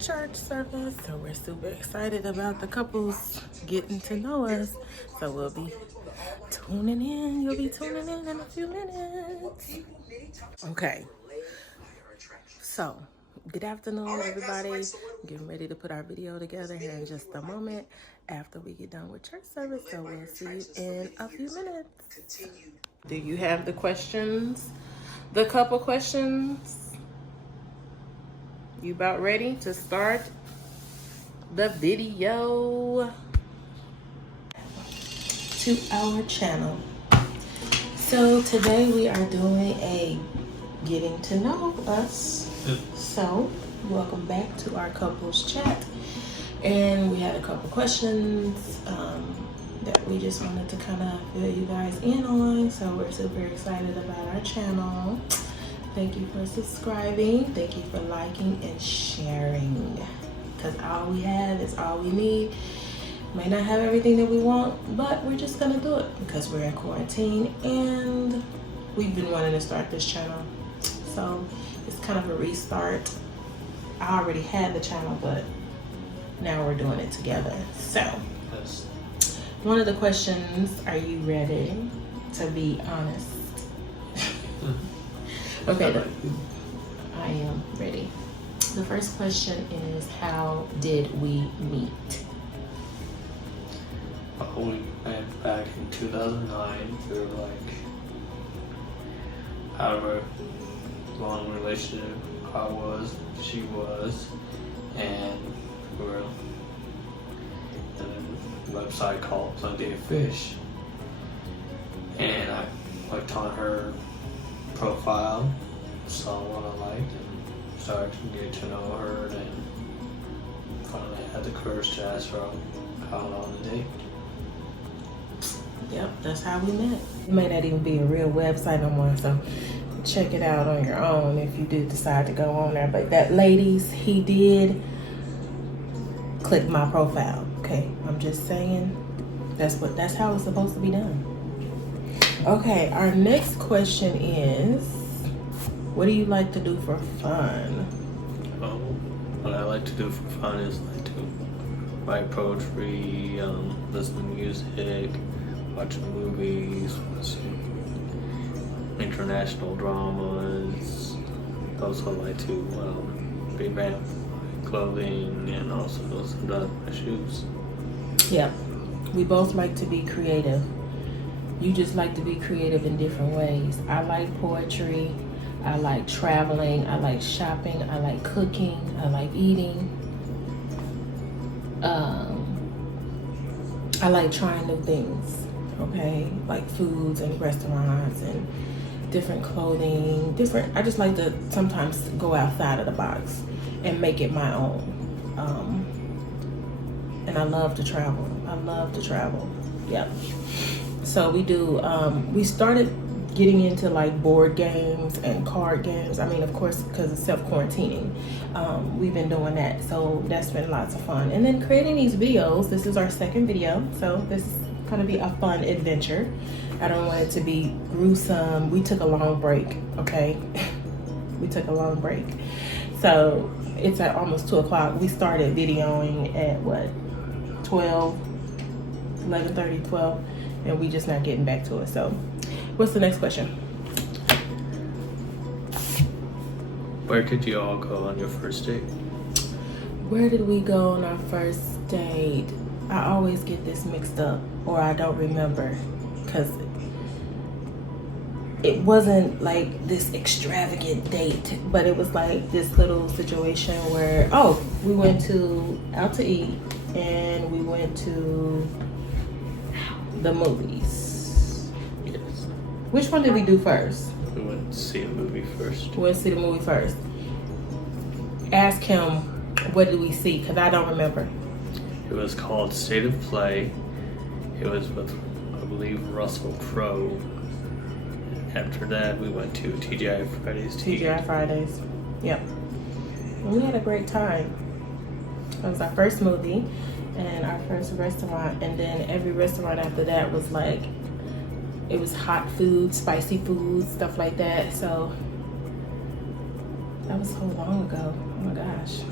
church service, so we're super excited about the couples getting to know us. So we'll be tuning in. You'll be tuning in a few minutes. Okay. So, good afternoon, everybody. Getting ready to put our video together here in just a moment after we get done with church service. So we'll see you in a few minutes. Do you have the questions? The couple questions? You about ready to start the video to our channel? So today we are doing a getting to know us. So welcome back to our couples chat, and we had a couple questions that we just wanted to kind of fill you guys in on. So we're super excited about our channel. Thank you for subscribing. Thank you for liking and sharing, because all we have is all we need. May not have everything that we want, but we're just gonna do it because we're in quarantine and we've been wanting to start this channel. So it's kind of a restart. I already had the channel, but now we're doing it together. So one of the questions, are you ready to be honest? Okay, I am ready. The first question is, how did we meet? We met back in 2009. We were like out of a long relationship. I was, she was, and we were in a website called Plenty of Fish. And I clicked on her profile, saw what I liked, and started to get to know her, and then finally had the courage to ask her out on a date. Yep, that's how we met. It may not even be a real website no more, so check it out on your own if you do decide to go on there. But that, ladies, he did click my profile. Okay, I'm just saying that's how it's supposed to be done. Okay, our next question is, what do you like to do for fun? What I like to do for fun is like to write poetry, listen to music, watch movies, international dramas. Also like to revamp clothing and also sometimes my shoes. Yep, we both like to be creative. You just like to be creative in different ways. I like poetry, I like traveling, I like shopping, I like cooking, I like eating. I like trying new things, okay? Like foods and restaurants and different clothing, I just like to sometimes go outside of the box and make it my own. And I love to travel. Yep. So we do, we started getting into like board games and card games. I mean, of course, because of self-quarantining, we've been doing that. So that's been lots of fun. And then creating these videos, this is our second video. So this is gonna be a fun adventure. I don't want it to be gruesome. We took a long break, okay? We took a long break. So it's at almost 2 o'clock. We started videoing at what, 11:30, 12, and we just not getting back to it. So what's the next question? Where did you all go on your first date? Where did we go on our first date? I always get this mixed up, or I don't remember, because it wasn't like this extravagant date, but it was like this little situation where, we went out to eat, and we went to the movies. Yes. Which one did we do first? We went to see a movie first. We went to see the movie first. Ask him, what did we see? Because I don't remember. It was called State of Play. It was with, I believe, Russell Crowe. After that, we went to TGI Fridays. TGI Fridays. Yep. And we had a great time. It was our first movie and our first restaurant. And then every restaurant after that was like, it was hot food, spicy food, stuff like that. So that was so long ago. Oh my gosh.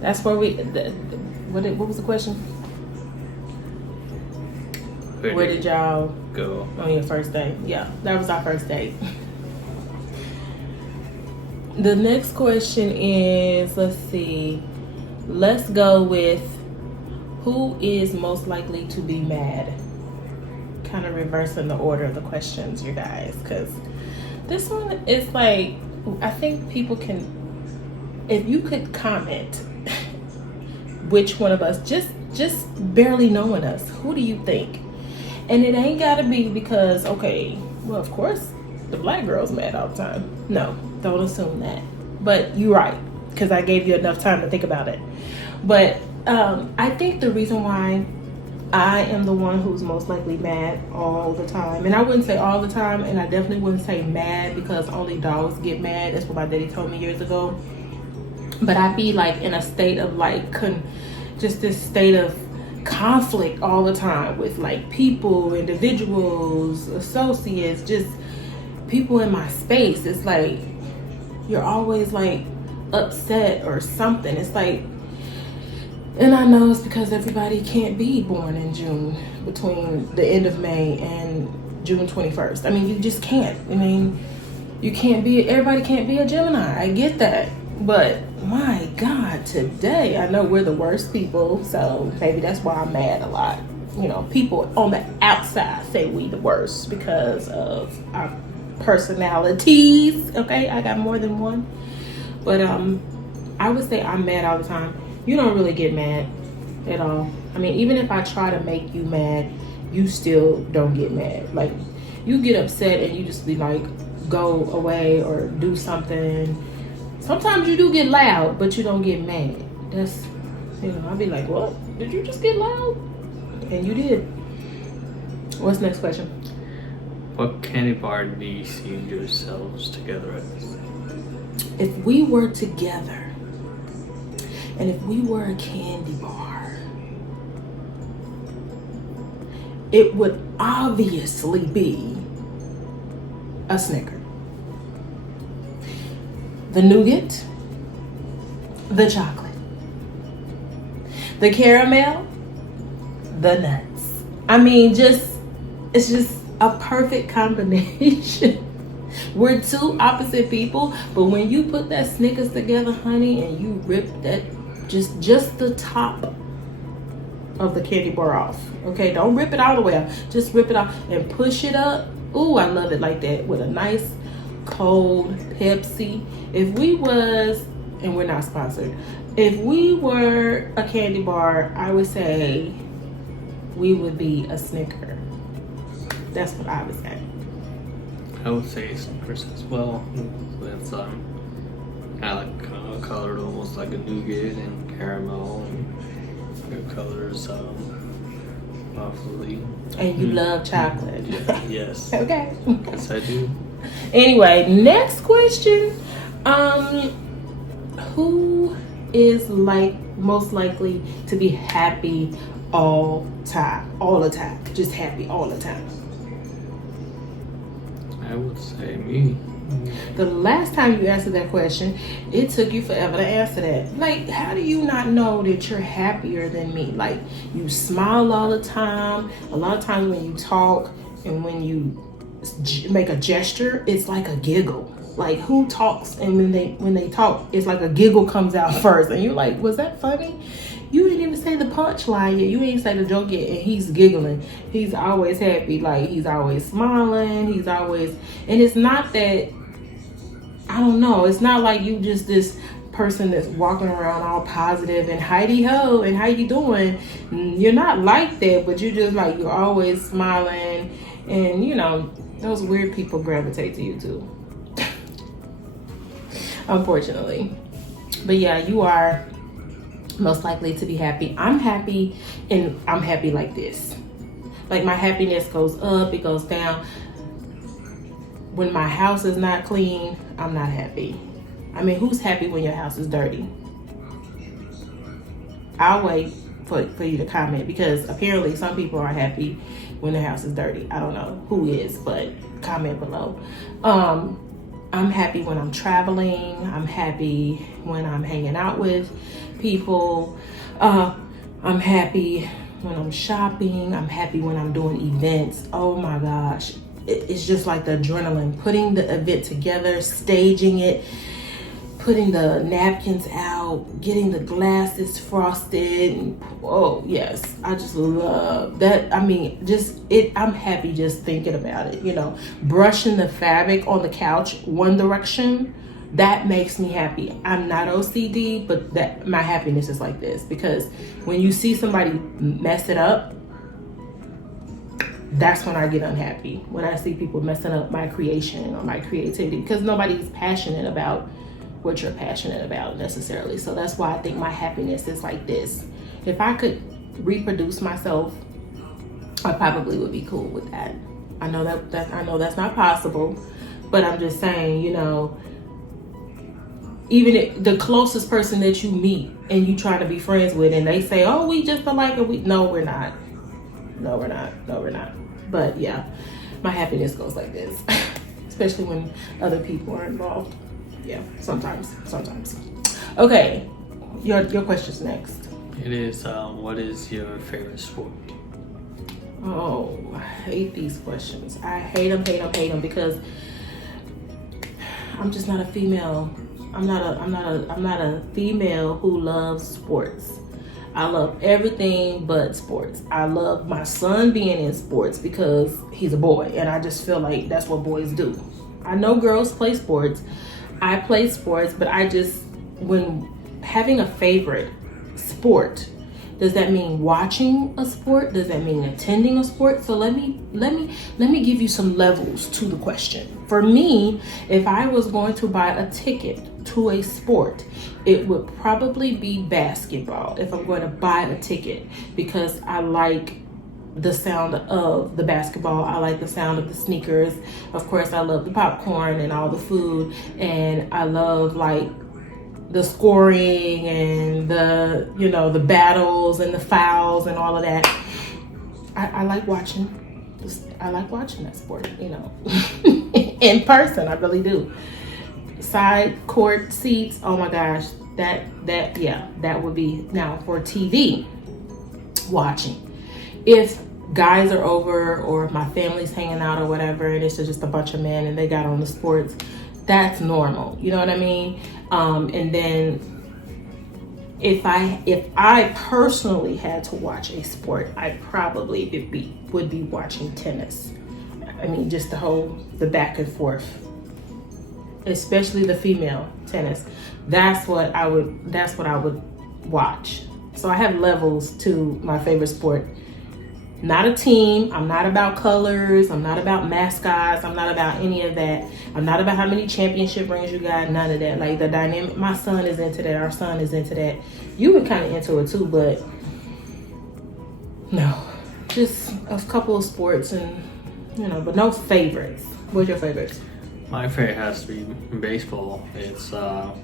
That's where we. What was the question? Where did y'all go on your first date? Yeah, that was our first date. The next question is, let's see. Let's go with who is most likely to be mad. Kind of reversing the order of the questions, you guys, because this one is like, I think people can, if you could comment which one of us, just barely knowing us, who do you think? And it ain't gotta be because, okay, well, of course the black girl's mad all the time. No, don't assume that. But you're right, because I gave you enough time to think about it. But I think the reason why I am the one who's most likely mad all the time, and I wouldn't say all the time, and I definitely wouldn't say mad because only dogs get mad. That's what my daddy told me years ago. But I'd be like in a state of like, just this state of conflict all the time with like people, individuals, associates, just people in my space. It's like you're always like upset or something. It's like, and I know it's because everybody can't be born in June, between the end of May and June 21st. I mean, you just can't. I mean, you can't be, everybody can't be a Gemini. I get that. But my God, today, I know we're the worst people, so maybe that's why I'm mad a lot. You know, people on the outside say we the worst because of our personalities. Okay, I got more than one. But I would say I'm mad all the time. You don't really get mad at all. I mean, even if I try to make you mad, you still don't get mad. Like, you get upset and you just be like, go away or do something. Sometimes you do get loud, but you don't get mad. That's, you know, I'll be like, what? Did you just get loud? And you did. What's the next question? What candy bar do you see yourselves together as? If we were together, and if we were a candy bar, it would obviously be a Snicker. The nougat, the chocolate, the caramel, the nuts. I mean, it's just a perfect combination. We're two opposite people, but when you put that Snickers together, honey, and you rip that just the top of the candy bar off. Okay, don't rip it all the way off. Just rip it off and push it up. Ooh, I love it like that with a nice cold Pepsi. If we was, and we're not sponsored, if we were a candy bar, I would say we would be a Snicker. That's what I would say. I would say Snickers as well. It's I like colored almost like a nougat and caramel and good colors. Hopefully. And you love chocolate. Yes. Okay. Yes, I do. Anyway, next question. Who is like most likely to be happy all the time? Just happy all the time. I would say me. The last time you answered that question, it took you forever to answer that. Like, how do you not know that you're happier than me? Like, you smile all the time. A lot of times when you talk and when you make a gesture, it's like a giggle. Like, who talks and when they talk, it's like a giggle comes out first, and you're like, was that funny? You didn't even say the punchline yet. You ain't say the joke yet, and he's giggling. He's always happy. Like, he's always smiling. He's always, and it's not that, I don't know. It's not like you just this person that's walking around all positive and Heidi ho and how you doing. You're not like that, but you just like, you're always smiling, and you know, those weird people gravitate to you too. Unfortunately. But yeah, you are most likely to be happy. I'm happy, and I'm happy like this. Like, my happiness goes up, it goes down. When my house is not clean, I'm not happy. I mean, who's happy when your house is dirty? I'll wait for you to comment, because apparently some people are happy when the house is dirty. I don't know who is, but comment below. I'm happy when I'm traveling. I'm happy when I'm hanging out with people. I'm happy when I'm shopping. I'm happy when I'm doing events. Oh my gosh. It's just like the adrenaline. Putting the event together, staging it, putting the napkins out, getting the glasses frosted. And, oh yes, I just love that. I mean, I'm happy just thinking about it. You know, brushing the fabric on the couch one direction, that makes me happy. I'm not OCD, but that my happiness is like this, because when you see somebody mess it up, that's when I get unhappy. When I see people messing up my creation or my creativity, because nobody's passionate about what you're passionate about necessarily. So that's why I think my happiness is like this. If I could reproduce myself, I probably would be cool with that. I know that's not possible, but I'm just saying, you know, even if the closest person that you meet and you try to be friends with, and they say, "Oh, we just alike," and no, we're not. No, we're not. No, we're not. But yeah, my happiness goes like this, especially when other people are involved. Yeah, sometimes. Okay, your question's next. It is, what is your favorite sport? Oh, I hate these questions. I hate them because I'm just not a female. I'm not a female who loves sports. I love everything but sports. I love my son being in sports because he's a boy, and I just feel like that's what boys do. I know girls play sports. I play sports, but when having a favorite sport, does that mean watching a sport? Does that mean attending a sport? So let me give you some levels to the question. For me, if I was going to buy a ticket to a sport, it would probably be basketball if I'm going to buy a ticket, because I like the sound of the basketball. I like the sound of the sneakers. Of course, I love the popcorn and all the food, and I love like the scoring and the, you know, the battles and the fouls and all of that. I like watching. I like watching that sport, you know, in person. I really do. Side court seats. Oh my gosh, that would be. Now for TV watching, if guys are over or if my family's hanging out or whatever, and it's just a bunch of men and they got on the sports, that's normal. You know what I mean? And then if I personally had to watch a sport, I probably would be watching tennis. I mean, just the back and forth, especially the female tennis. That's what I would watch. So I have levels to my favorite sport. Not a team. I'm not about colors. I'm not about mascots. I'm not about any of that. I'm not about how many championship rings you got. None of that. Like the dynamic. My son is into that. Our son is into that. You were kind of into it too, but no. Just a couple of sports and, you know, but no favorites. What's your favorites? My favorite has to be baseball. It's kind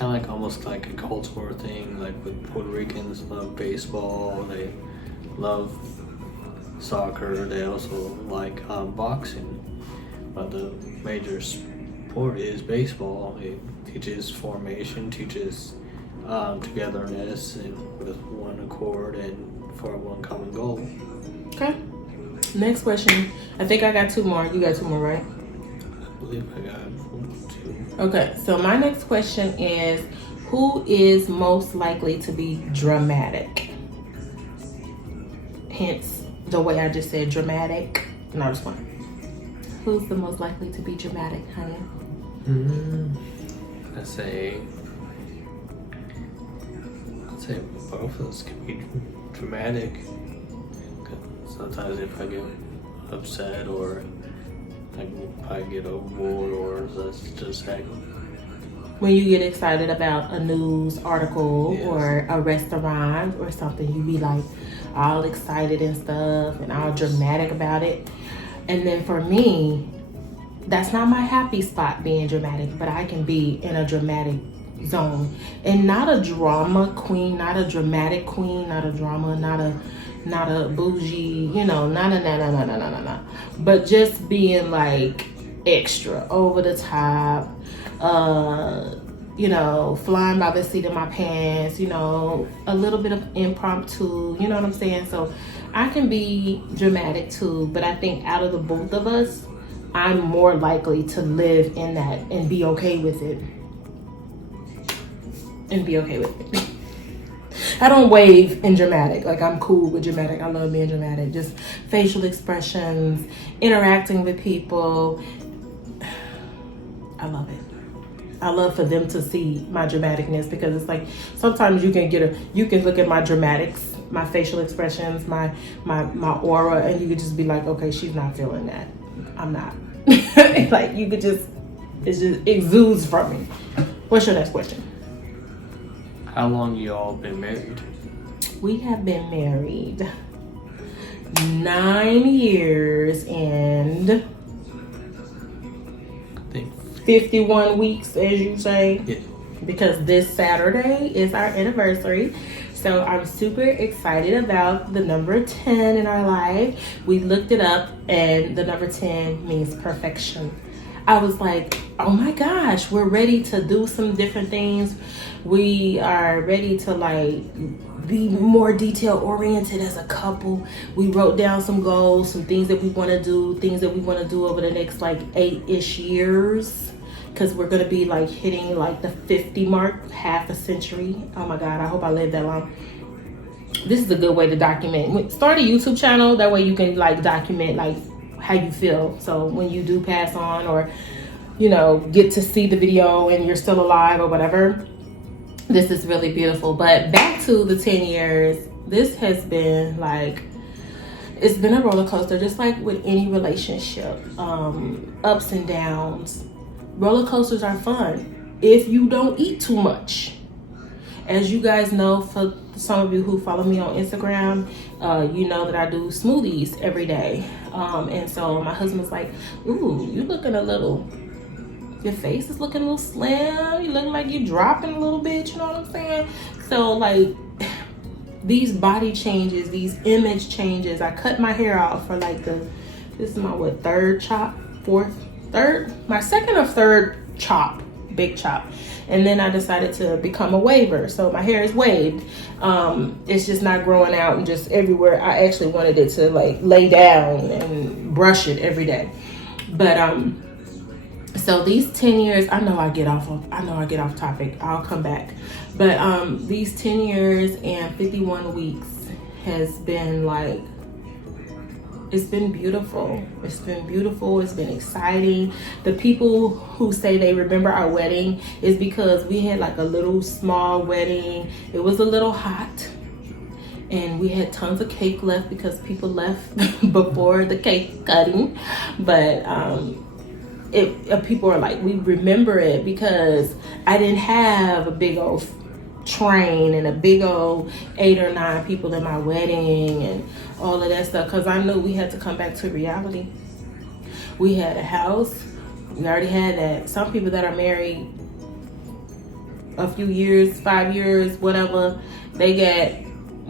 of like almost like a cultural thing. Like with Puerto Ricans love baseball. They love soccer. They also like boxing, but the major sport is baseball. It teaches formation, teaches togetherness, and with one accord and for one common goal. Okay. Next question. I think I got two more. You got two more, right? I believe I got two. Okay. So my next question is, who is most likely to be dramatic? Hence the way I just said dramatic. No, just one. Who's the most likely to be dramatic, honey? I'd say both of us can be dramatic. Sometimes if I get upset or I get overboard, or that's just happening. When you get excited about a news article, yes, or a restaurant or something, you be like all excited and stuff and all dramatic about it. And then for me, that's not my happy spot, being dramatic, but I can be in a dramatic zone. And not a drama queen, not a dramatic queen, not a drama, not a bougie, you know, no. But just being like extra, over the top, you know, flying by the seat of my pants, you know, a little bit of impromptu, you know what I'm saying? So I can be dramatic too, but I think out of the both of us, I'm more likely to live in that and be okay with it. I don't wave in dramatic. Like, I'm cool with dramatic. I love being dramatic. Just facial expressions, interacting with people. I love it. I love for them to see my dramaticness, because it's like sometimes you can look at my dramatics, my facial expressions, my aura, and you could just be like, okay, she's not feeling that. I'm not. Like, you could just, it just exudes from me. What's your next question? How long you all been married? We have been married 9 years and I think 51 weeks, as you say. Yeah. Because this Saturday is our anniversary. So I'm super excited about the number 10 in our life. We looked it up, and the number 10 means perfection. I was like, oh my gosh, we're ready to do some different things. We are ready to like be more detail oriented as a couple. We wrote down some goals, some things that we want to do, over the next like 8-ish years. Because we're going to be like hitting like the 50 mark, half a century. Oh my God, I hope I live that long. This is a good way to document. Start a YouTube channel. That way you can like document like how you feel. So when you do pass on, or, you know, get to see the video and you're still alive or whatever, this is really beautiful. But back to the 10 years, this has been like, it's been a roller coaster, just like with any relationship. Ups and downs. Roller coasters are fun if you don't eat too much. As you guys know, for some of you who follow me on Instagram, you know that I do smoothies every day. And so my husband's like, ooh, you looking a little, your face is looking a little slim. You look like you're dropping a little bit, you know what I'm saying? So like, these body changes, these image changes. I cut my hair off for like this is my my second or third chop, big chop. And then I decided to become a waver. So my hair is waved. It's just not growing out and just everywhere. I actually wanted it to like lay down and brush it every day. But so these 10 years, I know I get off topic. I'll come back. But these 10 years and 51 weeks has been like, it's been beautiful. It's been exciting. The people who say they remember our wedding is because we had like a little small wedding. It was a little hot, and we had tons of cake left because people left before the cake cutting. But people are like, we remember it because I didn't have a big old train and a big old 8 or 9 people in my wedding and all of that stuff, because I knew we had to come back to reality. We had a house. We already had that. Some people that are married a few years, 5 years, whatever, they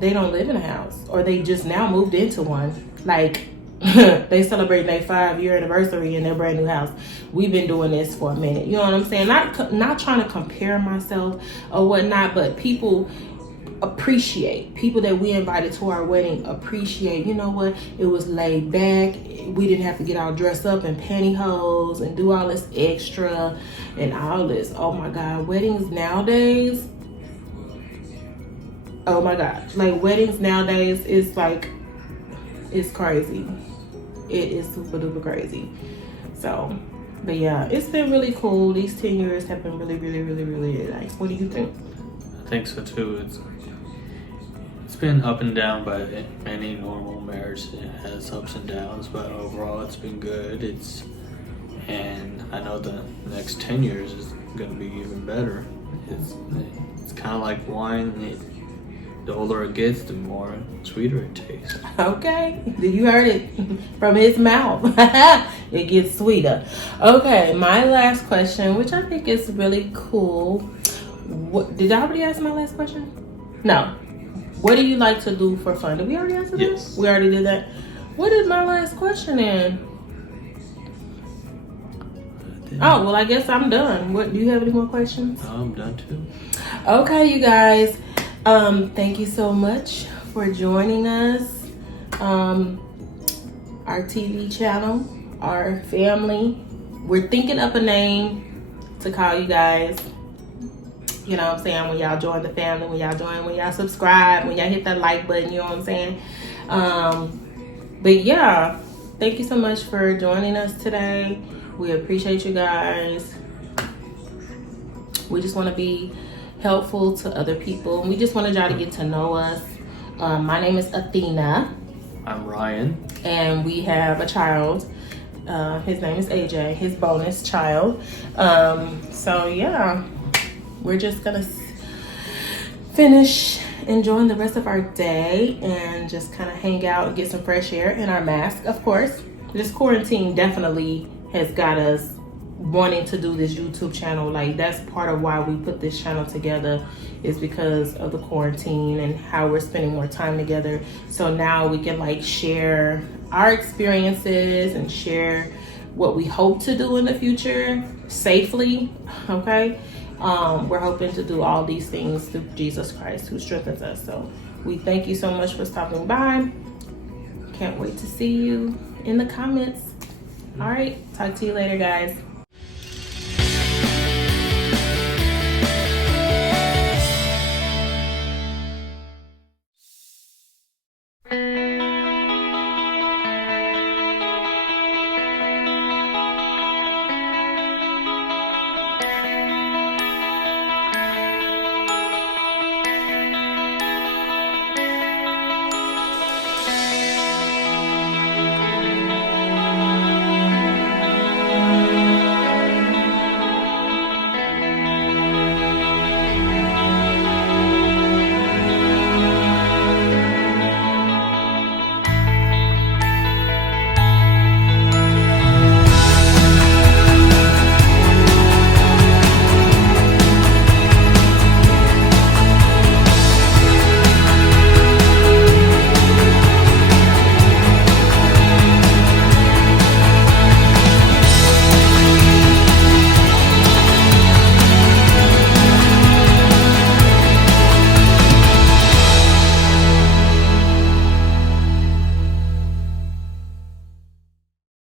don't live in a house, or they just now moved into one. Like, they celebrating their 5-year anniversary in their brand new house. We've been doing this for a minute. You know what I'm saying? Not trying to compare myself or whatnot, but people appreciate. People that we invited to our wedding appreciate. You know what? It was laid back. We didn't have to get all dressed up in pantyhose and do all this extra and all this. Oh my God. Weddings nowadays. Oh my God. Like, weddings nowadays is like, it's crazy. It is super duper crazy. So, but yeah, it's been really cool. These 10 years have been really, really, really, really nice. What do you think? I think so too. It's been up and down, but any normal marriage has ups and downs, but overall it's been good. And I know the next 10 years is going to be even better. It's kind of like wine. The older it gets, the more sweeter it tastes. Okay, you heard it from his mouth. It gets sweeter. Okay, my last question, which I think is really cool. Did I already ask my last question? No. What do you like to do for fun? Did we already answer that? Yes. We already did that. What is my last question in? Oh, well, I guess I'm done. What, do you have any more questions? I'm done too. Okay, you guys. Thank you so much for joining us. Our TV channel, our family. We're thinking up a name to call you guys. You know what I'm saying? When y'all join the family, when y'all subscribe, when y'all hit that like button, you know what I'm saying? But yeah, thank you so much for joining us today. We appreciate you guys. We just want to be helpful to other people. We just wanted y'all to get to know us. My name is Athena. I'm Ryan. And we have a child. His name is AJ, his bonus child. So yeah, we're just gonna finish enjoying the rest of our day and just kind of hang out and get some fresh air in our mask, of course. This quarantine definitely has got us wanting to do this YouTube channel. Like, that's part of why we put this channel together, is because of the quarantine and how we're spending more time together. So now we can like share our experiences and share what we hope to do in the future safely. Okay. We're hoping to do all these things through Jesus Christ, who strengthens us. So we thank you so much for stopping by. Can't wait to see you in the comments. All right, talk to you later, guys.